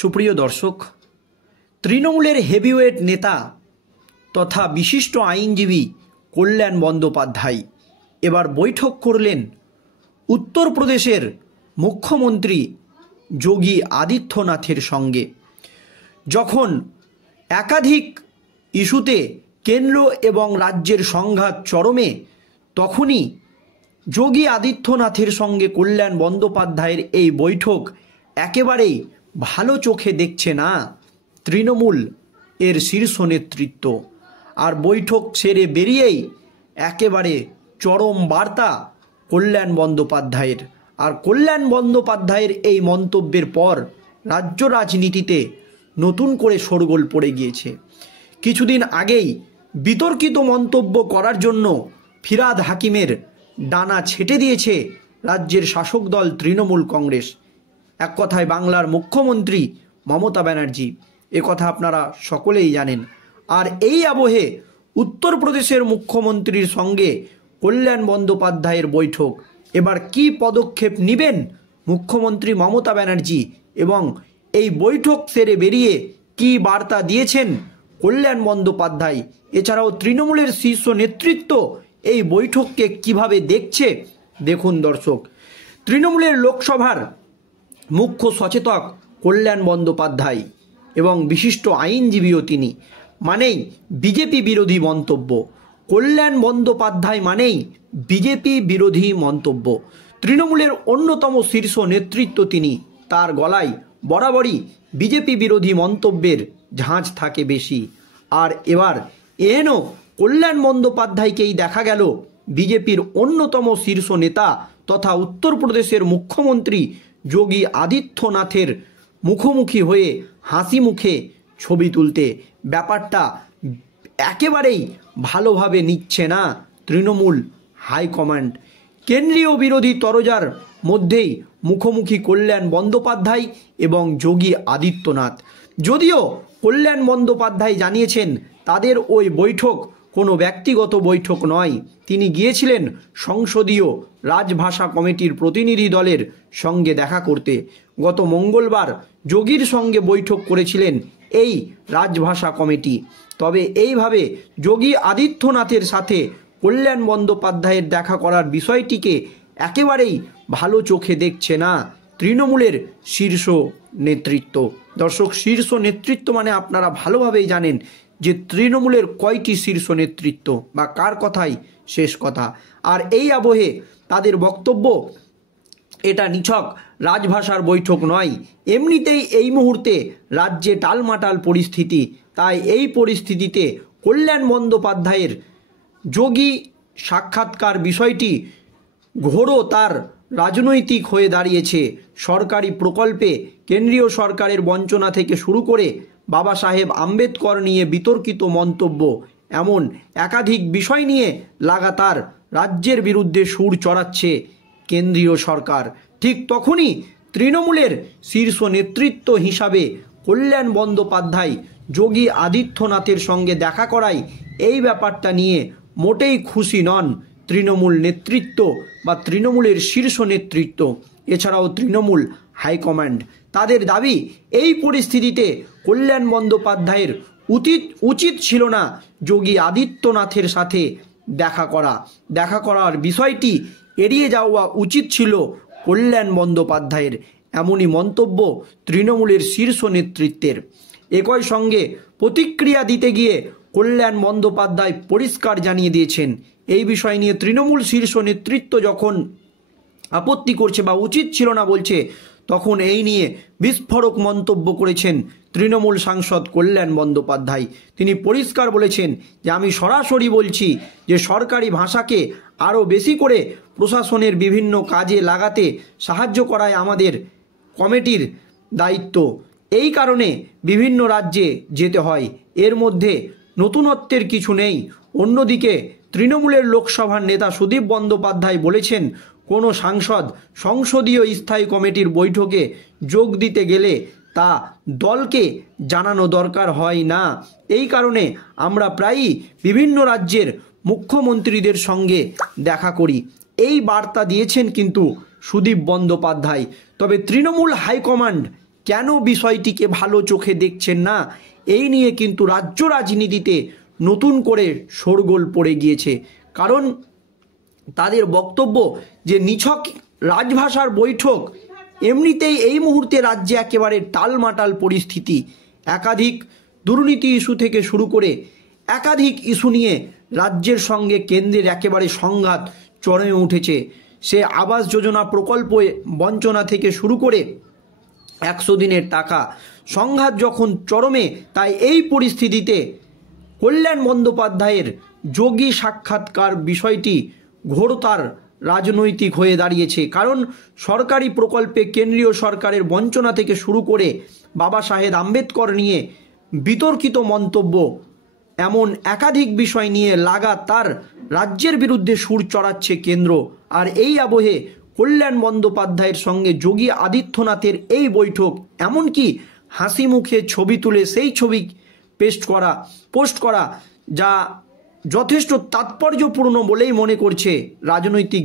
সুপ্রিয় দর্শক, তৃণমূলের হেভিওয়েট নেতা তথা বিশিষ্ট আইনজীবী কল্যাণ বন্দ্যোপাধ্যায় এবার বৈঠক করলেন উত্তরপ্রদেশের মুখ্যমন্ত্রী যোগী আদিত্যনাথের সঙ্গে। যখন একাধিক ইস্যুতে কেন্দ্র এবং রাজ্যের সংঘাত চরমে, তখনই যোগী আদিত্যনাথের সঙ্গে কল্যাণ বন্দ্যোপাধ্যায়ের এই বৈঠক একেবারেই ভালো চোখে দেখছে না তৃণমূল এর শীর্ষ নেতৃত্ব। আর বৈঠক সেরে বেরিয়েই একেবারে চরম বার্তা কল্যাণ বন্দ্যোপাধ্যায়ের। আর কল্যাণ বন্দ্যোপাধ্যায়ের এই মন্তব্যের পর রাজ্য রাজনীতিতে নতুন করে শোরগোল পড়ে গিয়েছে। কিছুদিন আগেই বিতর্কিত মন্তব্য করার জন্য ফিরহাদ হাকিমের ডানা ছেটে দিয়েছে রাজ্যের শাসক দল তৃণমূল কংগ্রেস। এক কথায় বাংলার মুখ্যমন্ত্রী মমতা ব্যানার্জি, কথা আপনারা সকলেই জানেন। আর এই আবহে উত্তরপ্রদেশের মুখ্যমন্ত্রীর সঙ্গে কল্যাণ বন্দ্যোপাধ্যায়ের বৈঠক। এবার কি পদক্ষেপ নেবেন মুখ্যমন্ত্রী মমতা ব্যানার্জি এবং এই বৈঠক সেরে বেরিয়ে কি বার্তা দিয়েছেন কল্যাণ বন্দ্যোপাধ্যায়, এছাড়াও তৃণমূলের শীর্ষ নেতৃত্ব এই বৈঠককে কিভাবে দেখছে দেখুন দর্শক। তৃণমূলের লোকসভার মুখ্য সচেতক কল্যাণ বন্দ্যোপাধ্যায় এবং বিশিষ্ট আইনজীবীও তিনি, মানেই বিজেপি বিরোধী মন্তব্য। কল্যাণ বন্দ্যোপাধ্যায় মানেই বিজেপি বিরোধী মন্তব্য। তৃণমূলের অন্যতম শীর্ষ নেতৃত্ব তিনি, তার গলায় বরাবরই বিজেপি বিরোধী মন্তব্যের ঝাঁঝ থাকে বেশি। আর এবার এহেন কল্যাণ বন্দ্যোপাধ্যায়কেই দেখা গেল বিজেপির অন্যতম শীর্ষ নেতা তথা উত্তরপ্রদেশের মুখ্যমন্ত্রী যোগী আদিত্যনাথের মুখোমুখি হয়ে হাসি মুখে ছবি তুলতে। ব্যাপারটা একেবারেই ভালোভাবে নিচ্ছে না তৃণমূল হাইকমান্ড। কেন্দ্রীয় বিরোধী তরজার মধ্যেই মুখোমুখি কল্যাণ বন্দ্যোপাধ্যায় এবং যোগী আদিত্যনাথ। যদিও কল্যাণ বন্দ্যোপাধ্যায় জানিয়েছেন তাদের ওই বৈঠক কোনো ব্যক্তিগত বৈঠক নয়, তিনি গিয়েছিলেন সংসদীয় রাজভাষা কমিটির প্রতিনিধি দলের সঙ্গে দেখা করতে। গত মঙ্গলবার যোগীর সঙ্গে বৈঠক করেছিলেন এই রাজভাষা কমিটি। তবে এইভাবে যোগী আদিত্যনাথের সাথে কল্যাণ বন্দ্যোপাধ্যায়ের দেখা করার বিষয়টিকে একেবারেই ভালো চোখে দেখছে না তৃণমূলের শীর্ষ নেতৃত্ব। দর্শক, শীর্ষ নেতৃত্ব মানে আপনারা ভালোভাবেই জানেন যে তৃণমূলের কয়টি শীর্ষ নেতৃত্ব বা কার কথাই শেষ কথা। আর এই আবহে তাদের বক্তব্য এটা নিছক রাজভাষার বৈঠক নয়, এমনিতেই এই মুহূর্তে রাজ্যে টালমাটাল পরিস্থিতি। তাই এই পরিস্থিতিতে কল্যাণ বন্দ্যোপাধ্যায়ের যোগী সাক্ষাৎকার বিষয়টি ঘোরও তার রাজনৈতিক হয়ে দাঁড়িয়েছে। সরকারি প্রকল্পে কেন্দ্রীয় সরকারের বঞ্চনা থেকে শুরু করে বাবা সাহেব আম্বেদকর নিয়ে বিতর্কিত মন্তব্য, এমন একাধিক বিষয় নিয়ে লাগাতার রাজ্যের বিরুদ্ধে সুর চড়াচ্ছে কেন্দ্রীয় সরকার। ঠিক তখনই তৃণমূলের শীর্ষ নেতৃত্ব হিসাবে কল্যাণ বন্দ্যোপাধ্যায় যোগী আদিত্যনাথের সঙ্গে দেখা করায় এই ব্যাপারটা নিয়ে মোটেই খুশি নন তৃণমূল নেতৃত্ব বা তৃণমূলের শীর্ষ নেতৃত্ব, এছাড়াও তৃণমূল হাইকমান্ড। তাদের দাবি এই পরিস্থিতিতে কল্যাণ বন্দ্যোপাধ্যায়ের উচিত ছিল না যোগী আদিত্যনাথের সাথে দেখা করার বিষয়টি এড়িয়ে যাওয়া উচিত ছিল কল্যাণ বন্দ্যোপাধ্যায়ের, এমনই মন্তব্য তৃণমূলের শীর্ষ নেতৃত্বের। একই সঙ্গে প্রতিক্রিয়া দিতে গিয়ে কল্যাণ বন্দ্যোপাধ্যায় পরিষ্কার জানিয়ে দিয়েছেন এই বিষয় নিয়ে তৃণমূল শীর্ষ নেতৃত্ব যখন আপত্তি করছে বা উচিত ছিল না বলছে, তখন এই নিয়ে বিস্ফোরক মন্তব্য করেছেন তৃণমূল সাংসদ কল্যাণ বন্দ্যোপাধ্যায়। তিনি পরিষ্কার বলেছেন যে আমি সরাসরি বলছি যে সরকারি ভাষাকে আরও বেশি করে প্রশাসনের বিভিন্ন কাজে লাগাতে সাহায্য করাই আমাদের কমিটির দায়িত্ব। এই কারণে বিভিন্ন রাজ্যে যেতে হয়, এর মধ্যে নতুনত্বের কিছু নেই। অন্যদিকে তৃণমূলের লোকসভার নেতা সুদীপ বন্দ্যোপাধ্যায় বলেছেন কোনো সাংসদ সংসদীয় স্থায়ী কমিটির বৈঠকে যোগ দিতে গেলে তা দলকে জানানো দরকার হয় না। এই কারণে আমরা প্রায়ই বিভিন্ন রাজ্যের মুখ্যমন্ত্রীদের সঙ্গে দেখা করি, এই বার্তা দিয়েছেন কিন্তু সুদীপ বন্দ্যোপাধ্যায়। তবে তৃণমূল হাইকমান্ড কেন বিষয়টিকে ভালো চোখে দেখছেন না, এই নিয়ে কিন্তু রাজ্য রাজনীতিতে নতুন করে শোরগোল পড়ে গিয়েছে। কারণ তাদের বক্তব্য যে নিছক রাজভাষার বৈঠক, এমনিতেই এই মুহূর্তে রাজ্যে একেবারে টালমাটাল পরিস্থিতি। একাধিক দুর্নীতি ইস্যু থেকে শুরু করে একাধিক ইস্যু নিয়ে রাজ্যের সঙ্গে কেন্দ্রের একেবারে সংঘাত চরমে উঠেছে। সে আবাস যোজনা প্রকল্প বঞ্চনা থেকে শুরু করে 100 দিনের টাকা সংঘাত যখন চরমে, তাই এই পরিস্থিতিতে কল্যাণ বন্দ্যোপাধ্যায়ের যোগী সাক্ষাৎকার বিষয়টি ঘোরতার রাজনৈতিক হয়ে দাঁড়িয়েছে। কারণ সরকারি প্রকল্পে কেন্দ্রীয় সরকারের বঞ্চনা থেকে শুরু করে বাবা সাহেব আম্বেদকর নিয়ে বিতর্কিত মন্তব্য, এমন একাধিক বিষয় নিয়ে লাগাতার রাজ্যের বিরুদ্ধে সুর চড়াচ্ছে কেন্দ্র। আর এই আবহে কল্যাণ বন্দ্যোপাধ্যায়ের সঙ্গে যোগী আদিত্যনাথের এই বৈঠক, এমনকি হাসি মুখে ছবি তুলে সেই ছবি পোস্ট করা, যা যথেষ্ট তাৎপর্যপূর্ণ বলেই মনে করছে রাজনৈতিক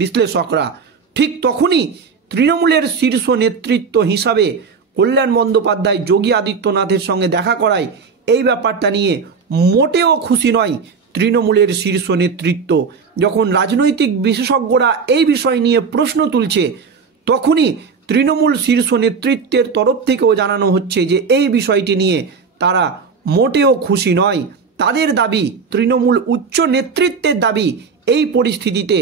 বিশ্লেষকরা। ঠিক তখনই তৃণমূলের শীর্ষ নেতৃত্ব হিসাবে কল্যাণ বন্দ্যোপাধ্যায় যোগী আদিত্যনাথের সঙ্গে দেখা করায় এই ব্যাপারটা নিয়ে মোটেও খুশি নয় তৃণমূলের শীর্ষ নেতৃত্ব। যখন রাজনৈতিক বিশেষজ্ঞরা এই বিষয় নিয়ে প্রশ্ন তুলছে, তখনই তৃণমূল শীর্ষ নেতৃত্বের তরফ থেকেও জানানো হচ্ছে যে এই বিষয়টি নিয়ে তারা মোটেও খুশি নয়। তাদের দাবি, তৃণমূল উচ্চ নেতৃত্বের দাবি, এই পরিস্থিতিতে,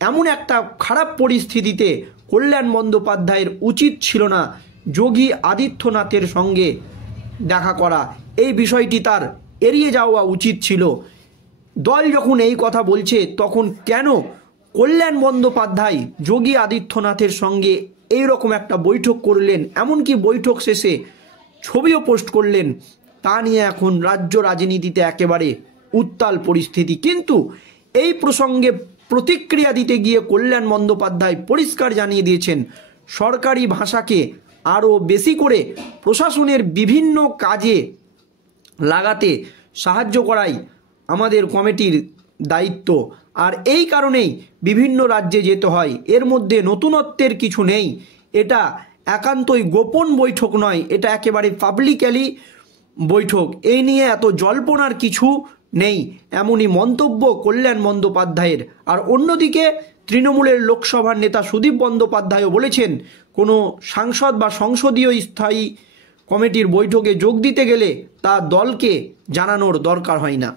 এমন একটা খারাপ পরিস্থিতিতে কল্যাণ বন্দ্যোপাধ্যায়ের উচিত ছিল না যোগী আদিত্যনাথের সঙ্গে দেখা করা। এই বিষয়টি তার এড়িয়ে যাওয়া উচিত ছিল। দল যখন এই কথা বলছে, তখন কেন কল্যাণ বন্দ্যোপাধ্যায় যোগী আদিত্যনাথের সঙ্গে এই রকম একটা বৈঠক করলেন, এমনকি বৈঠক শেষে ছবিও পোস্ট করলেন, তা নিয়ে এখন রাজ্য রাজনীতিতে একেবারে উত্তাল পরিস্থিতি। কিন্তু এই প্রসঙ্গে প্রতিক্রিয়া দিতে গিয়ে কল্যাণ বন্দ্যোপাধ্যায় পরিষ্কার জানিয়ে দিয়েছেন, সরকারি ভাষাকে আরও বেশি করে প্রশাসনের বিভিন্ন কাজে লাগাতে সাহায্য করাই আমাদের কমিটির দায়িত্ব। আর এই কারণেই বিভিন্ন রাজ্যে যেতে হয়। এর মধ্যে নতুনত্বের কিছু নেই। এটা একান্তই গোপন বৈঠক নয়, এটা একেবারে পাবলিক্যালি বৈঠক। এই নিয়ে এত জল্পনার কিছু নেই, এমনই মন্তব্য কল্যাণ বন্দ্যোপাধ্যায়ের। আর অন্যদিকে তৃণমূলের লোকসভার নেতা সুদীপ বন্দ্যোপাধ্যায়ও বলেছেন, কোনো সাংসদ বা সংসদীয় স্থায়ী কমিটির বৈঠকে যোগ দিতে গেলে তা দলকে জানানোর দরকার হয় না।